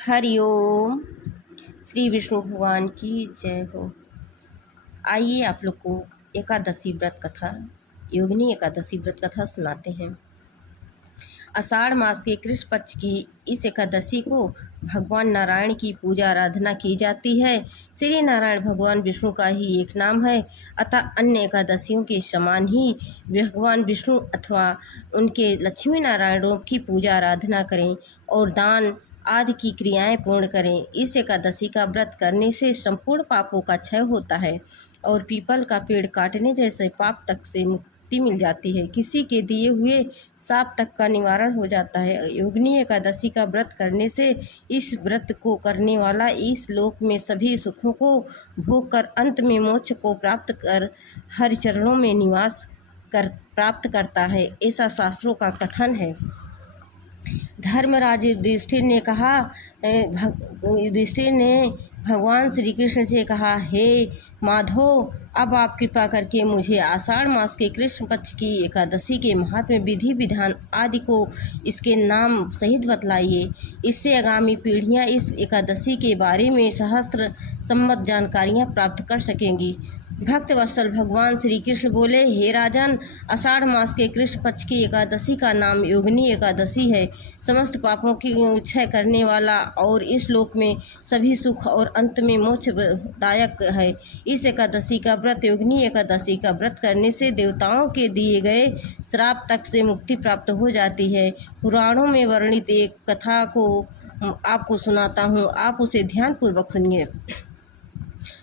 हरिओम। श्री विष्णु भगवान की जय हो। आइए आप लोग को एकादशी व्रत कथा, योगिनी एकादशी व्रत कथा सुनाते हैं। आषाढ़ मास के कृष्ण पक्ष की इस एकादशी को भगवान नारायण की पूजा आराधना की जाती है। श्री नारायण भगवान विष्णु का ही एक नाम है, अतः अन्य एकादशियों के समान ही भगवान विष्णु अथवा उनके लक्ष्मी नारायण रूप की पूजा आराधना करें और दान आदि की क्रियाएं पूर्ण करें। इस एकादशी का व्रत करने से संपूर्ण पापों का क्षय होता है और पीपल का पेड़ काटने जैसे पाप तक से मुक्ति मिल जाती है। किसी के दिए हुए शाप तक का निवारण हो जाता है। योगिनी एकादशी का व्रत करने से इस व्रत को करने वाला इस लोक में सभी सुखों को भोग कर अंत में मोक्ष को प्राप्त कर हरि चरणों में निवास कर प्राप्त करता है, ऐसा शास्त्रों का कथन है। धर्मराज युधिष्ठिर ने कहा, युधिष्ठिर ने भगवान श्री कृष्ण से कहा, हे माधव, अब आप कृपा करके मुझे आषाढ़ मास के कृष्ण पक्ष की एकादशी के महात्म्य, विधि विधान आदि को इसके नाम सहित बतलाइए। इससे आगामी पीढ़ियां इस एकादशी के बारे में सहस्त्र सम्मत जानकारियां प्राप्त कर सकेंगी। भक्त वत्सल भगवान श्री कृष्ण बोले, हे राजन, आषाढ़ मास के कृष्ण पक्ष की एकादशी का नाम योगिनी एकादशी है। समस्त पापों की क्षय करने वाला और इस लोक में सभी सुख और अंत में मोक्षदायक है। इस एकादशी का व्रत, योगिनी एकादशी का व्रत करने से देवताओं के दिए गए श्राप तक से मुक्ति प्राप्त हो जाती है। पुराणों में वर्णित एक कथा को आपको सुनाता हूँ, आप उसे ध्यानपूर्वक सुनिए।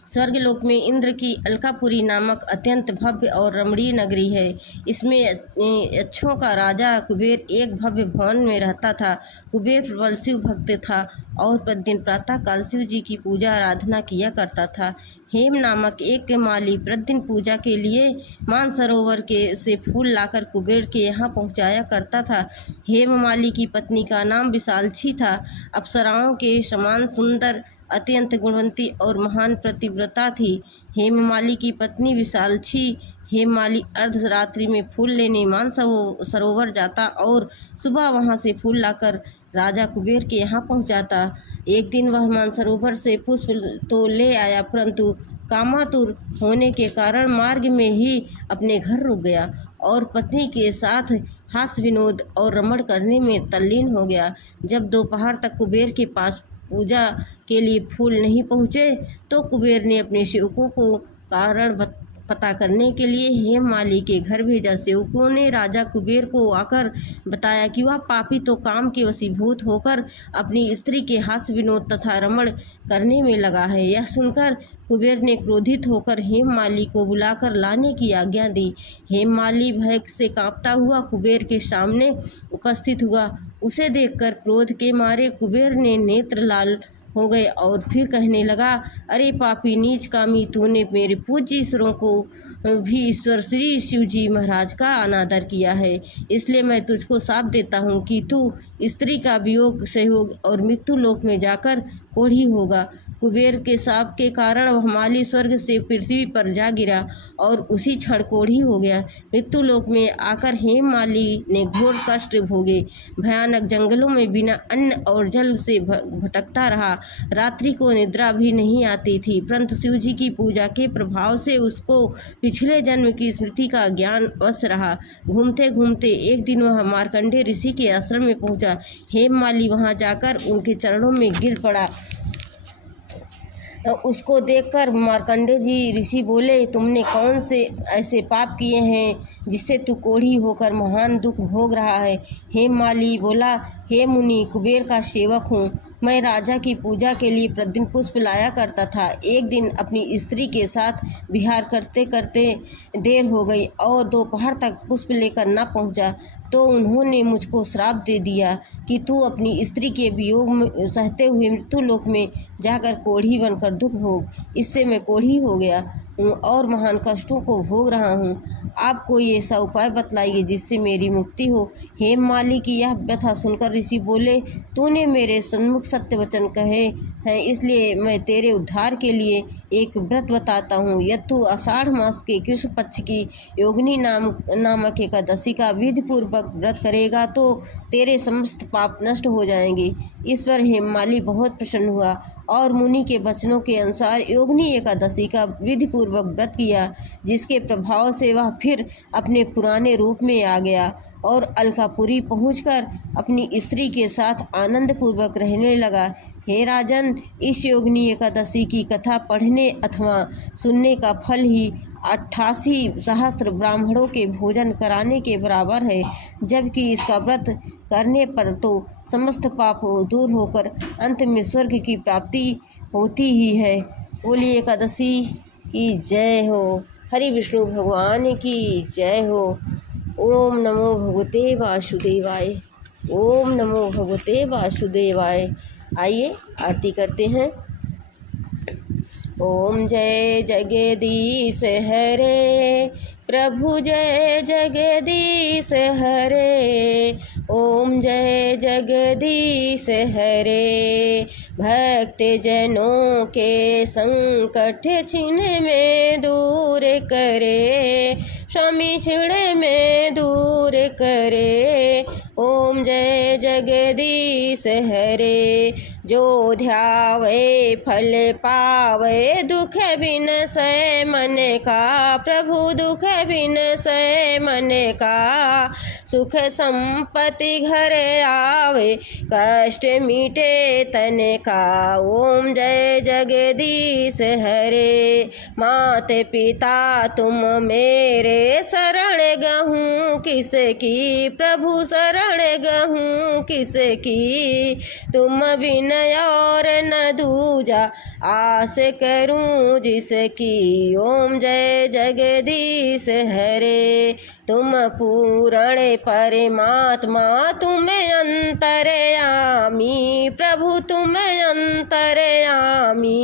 स्वर्गलोक में इंद्र की अलकापुरी नामक अत्यंत भव्य और रमणीय नगरी है। इसमें यक्षों का राजा कुबेर एक भव्य भवन में रहता था। कुबेर प्रबल शिव भक्त था और प्रतिदिन प्रातः काल शिव जी की पूजा आराधना किया करता था। हेम नामक एक माली प्रतिदिन पूजा के लिए मानसरोवर के से फूल लाकर कुबेर के यहाँ पहुँचाया करता था। हेम माली की पत्नी का नाम विशालक्षी था। अप्सराओं के समान सुंदर, अत्यंत गुणवंती और महान पतिव्रता थी। हेममाली की पत्नी विशालक्षी हेममाली अर्धरात्रि में फूल लेने सरोवर जाता और सुबह वहां से फूल लाकर राजा कुबेर के यहाँ पहुँचाता। एक दिन वह मानसरोवर से पुष्प तो ले आया, परंतु कामातुर होने के कारण मार्ग में ही अपने घर रुक गया और पत्नी के साथ हास्य विनोद और रमण करने में तल्लीन हो गया। जब दोपहर तक कुबेर के पास पूजा के लिए फूल नहीं पहुँचे तो कुबेर ने अपने सेवकों को कारण पता करने के लिए हेममाली के घर भेजा। सेवकों ने राजा कुबेर को आकर बताया कि वह पापी तो काम के वशीभूत होकर अपनी स्त्री के हास्य विनोद तथा रमण करने में लगा है। यह सुनकर कुबेर ने क्रोधित होकर हेममाली को बुलाकर लाने की आज्ञा दी। हेममाली भय से कांपता हुआ कुबेर के सामने उपस्थित हुआ। उसे देखकर क्रोध के मारे कुबेर ने नेत्र लाल हो गए और फिर कहने लगा, अरे पापी नीच कामी, तूने मेरे पूज्य ईश्वरों को भी ईश्वर श्री शिव जी महाराज का अनादर किया है। इसलिए मैं तुझको शाप देता हूँ कि तू स्त्री का वियोग, सहयोग और मृत्यु लोक में जाकर कोढ़ी होगा। कुबेर के शाप के कारण वह माली स्वर्ग से पृथ्वी पर जा गिरा और उसी क्षण कोढ़ी हो गया। मृत्यु लोक में आकर हेममाली ने घोर कष्ट भोगे। भयानक जंगलों में बिना अन्न और जल से भटकता रहा। रात्रि को निद्रा भी नहीं आती थी, परंतु शिव जी की पूजा के प्रभाव से उसको पिछले जन्म की स्मृति का ज्ञान अवश्य रहा। घूमते घूमते एक दिन वह मार्कंडेय ऋषि के आश्रम में पहुंचा। हेममाली वहां जाकर उनके चरणों में गिर पड़ा। उसको देखकर मार्कंडेय जी ऋषि बोले, तुमने कौन से ऐसे पाप किए हैं जिससे तू कोढ़ी होकर महान दुख भोग रहा है। हेममाली बोला, हे मुनि, कुबेर का सेवक हूँ। मैं राजा की पूजा के लिए प्रतिदिन पुष्प लाया करता था। एक दिन अपनी स्त्री के साथ विहार करते करते देर हो गई और दोपहर तक पुष्प लेकर न पहुंचा तो उन्होंने मुझको श्राप दे दिया कि तू अपनी स्त्री के वियोग में सहते हुए मृत्यु लोक में जाकर कोढ़ी बनकर दुख भोग। इससे मैं कोढ़ी हो गया हूँ और महान कष्टों को भोग रहा हूँ। आप कोई ऐसा उपाय बतलाइए जिससे मेरी मुक्ति हो। हेममाली की यह व्यथा सुनकर ऋषि बोले, तूने मेरे सन्मुख सत्य वचन कहे हैं, इसलिए मैं तेरे उद्धार के लिए एक व्रत बताता हूँ। यदि तू आषाढ़ मास के कृष्ण पक्ष की योगिनी नामक एकादशी का विधि पूर्वक व्रत करेगा तो तेरे समस्त पाप नष्ट हो जाएंगे। इस पर हेममाली बहुत प्रसन्न हुआ और मुनि के वचनों के अनुसार योगिनी एकादशी का विधि पूर्वक व्रत किया, जिसके प्रभाव से वह फिर अपने पुराने रूप में आ गया और अलकापुरी पहुंचकर अपनी स्त्री के साथ आनंद पूर्वक रहने लगा। हे राजन, इस योगिनी एकादशी की कथा पढ़ने अथवा सुनने का फल ही 88 सहस्त्र ब्राह्मणों के भोजन कराने के बराबर है, जबकि इसका व्रत करने पर तो समस्त पाप दूर होकर अंत में स्वर्ग की प्राप्ति होती ही है। बोली एकादशी की जय हो। हरि विष्णु भगवान की जय हो। ओम नमो भगवते वासुदेवाय। ओम नमो भगवते वासुदेवाय। आइए आरती करते हैं। ओम जय जगदीश हरे, प्रभु जय जगदीश हरे। ओम जय जगदीश हरे, भक्त जनों के संकट छिन में दूर करे, स्वामी छिड़ में दूर करे। ओम जय जगदीश हरे, जो ध्यावे फल पावे, दुख बिन सै मन का, प्रभु दुख बिन सै मन का। सुख संपत्ति घर आवे, कष्ट मिटे तन का। ओम जय जगदीश हरे, मात पिता तुम मेरे, शरण गहूँ किसकी, प्रभु शरण गहूँ किसकी। तुम बिन और न दूजा, आस करूं जिसकी। ओम जय जगदीश हरे, तुम पूर्ण परमात्मा, तुम अंतर्यामी, प्रभु तुम अंतर्यामी।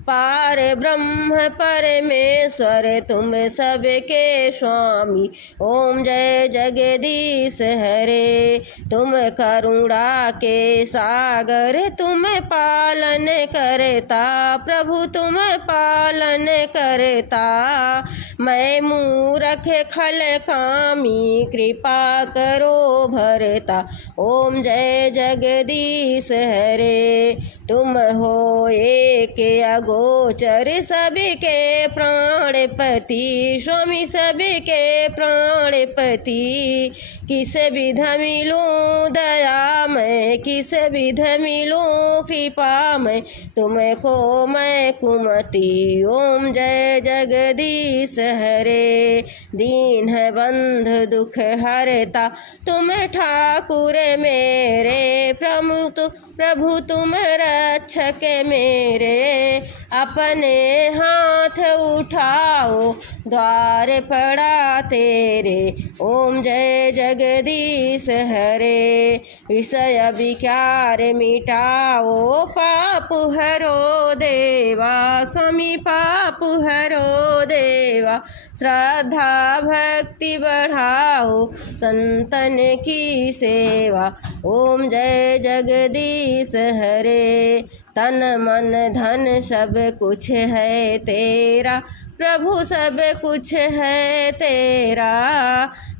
पार ब्रह्म परमेश्वर, तुम सबके स्वामी। ओम जय जगदीश हरे, तुम करुणा के सागर, तुम पालन करता, प्रभु तुम पालन करता। मैं मूरख खल कामी, कृपा करो भरता। ओम जय जगदीश हरे, तुम हो एक अगोचर, सबके प्राणपति, स्वामी सबके प्राणपति। किस विध मिलूं दया मैं, किस विध मिलूं कृपा मैं, तुमको मैं कुमति। ओम जय जगदीश हरे, दीन बंध दुख हरता, तुम ठाकुर मेरे, प्रभु तुम रक्षक मेरे। अपने हाथ उठाओ, द्वार पड़ा तेरे। ओम जय जगदीश हरे, विषय विकार मिटाओ, पाप हरो देवा, स्वामी पाप हरो देवा। श्रद्धा भक्ति बढ़ाओ, संतन की सेवा। ओम जय जगदीश हरे, तन मन धन सब कुछ है तेरा, प्रभु सब कुछ है तेरा।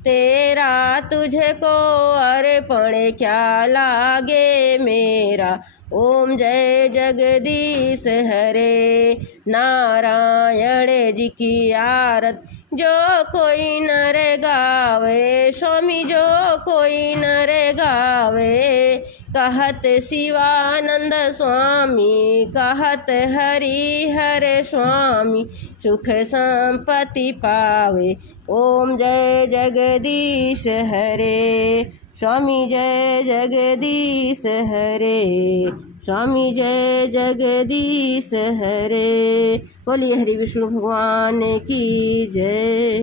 तेरा तुझको अर्पण क्या लागे मेरा। ओम जय जगदीश हरे, नारायण जी की आरत जो कोई नर गावे, स्वामी जो कोई नर गावे। कहत शिवानंद स्वामी, कहत हरि हर स्वामी, सुख संपत्ति पावे। ओम जय जगदीश हरे, स्वामी जय जगदीश हरे, स्वामी जय जगदीश हरे। बोलिए हरि विष्णु भगवान की जय।